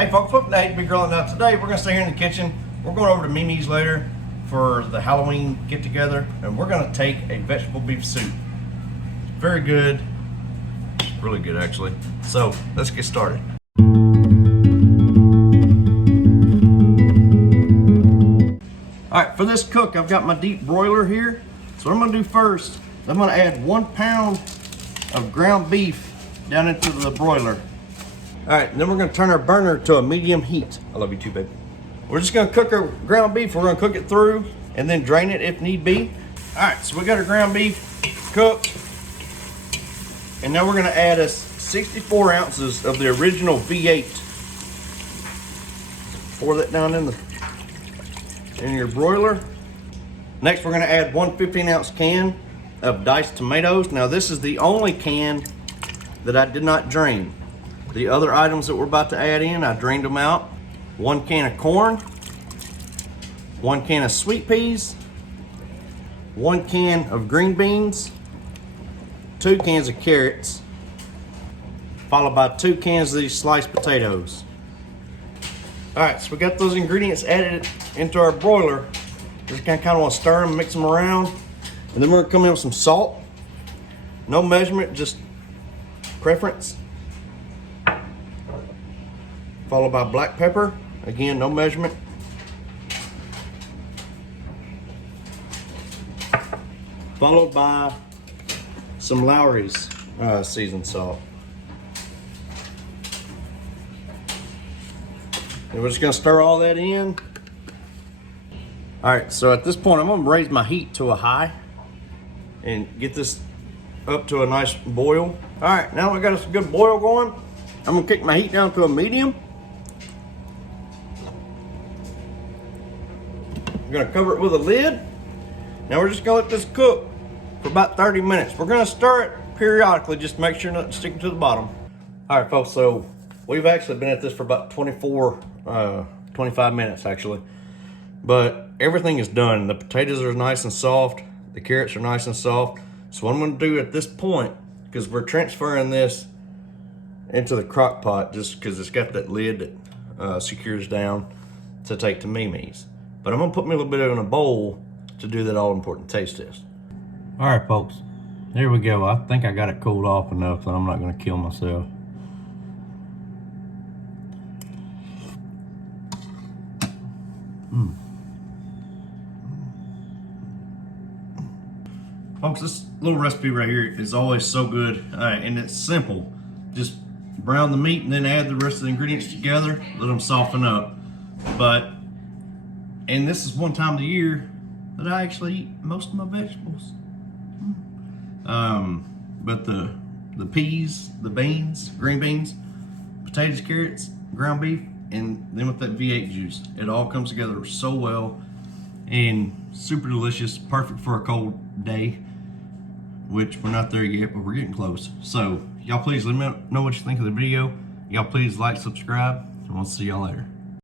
Hey folks, welcome to HB Grilling. Now today we're gonna stay here in the kitchen. We're going over to Mimi's later for the Halloween get together, and we're gonna take a vegetable beef soup. Very good, really good actually. So let's get started. All right, for this cook, I've got my deep broiler here. So what I'm gonna do first, I'm gonna add 1 pound of ground beef down into the broiler. All right, then we're gonna turn our burner to a medium heat. I love you too, baby. We're just gonna cook our ground beef. We're gonna cook it through and then drain it if need be. All right, so we got our ground beef cooked. And now we're gonna add us 64 ounces of the original V8. Pour that down in your broiler. Next, we're gonna add 1 15-ounce can of diced tomatoes. Now this is the only can that I did not drain. The other items that we're about to add in, I drained them out. 1 can of corn, 1 can of sweet peas, 1 can of green beans, 2 cans of carrots, followed by 2 cans of these sliced potatoes. All right, so we got those ingredients added into our broiler. Just kind of want to stir them, mix them around. And then we're gonna come in with some salt. No measurement, just preference. Followed by black pepper. Again, no measurement. Followed by some Lawry's seasoned salt. And we're just gonna stir all that in. All right, so at this point, I'm gonna raise my heat to a high and get this up to a nice boil. All right, now we got us a good boil going. I'm gonna kick my heat down to a medium. I'm gonna cover it with a lid. Now we're just gonna let this cook for about 30 minutes. We're gonna stir it periodically just to make sure nothing's sticking to the bottom. All right, folks, so we've actually been at this for about 25 minutes actually. But everything is done. The potatoes are nice and soft. The carrots are nice and soft. So what I'm gonna do at this point, because we're transferring this into the crock pot just because it's got that lid that secures down to take to Mimi's. But I'm gonna put me a little bit in a bowl to do that all important taste test. All right, folks, here we go. I think I got it cooled off enough that I'm not gonna kill myself. Folks, this little recipe right here is always so good, and it's simple. Just brown the meat and then add the rest of the ingredients together, let them soften up. And this is one time of the year that I actually eat most of my vegetables. But the peas, the beans, green beans, potatoes, carrots, ground beef, and then with that V8 juice, it all comes together so well and super delicious, perfect for a cold day, which we're not there yet, but we're getting close. So y'all please let me know what you think of the video. Y'all please like, subscribe, and we'll see y'all later.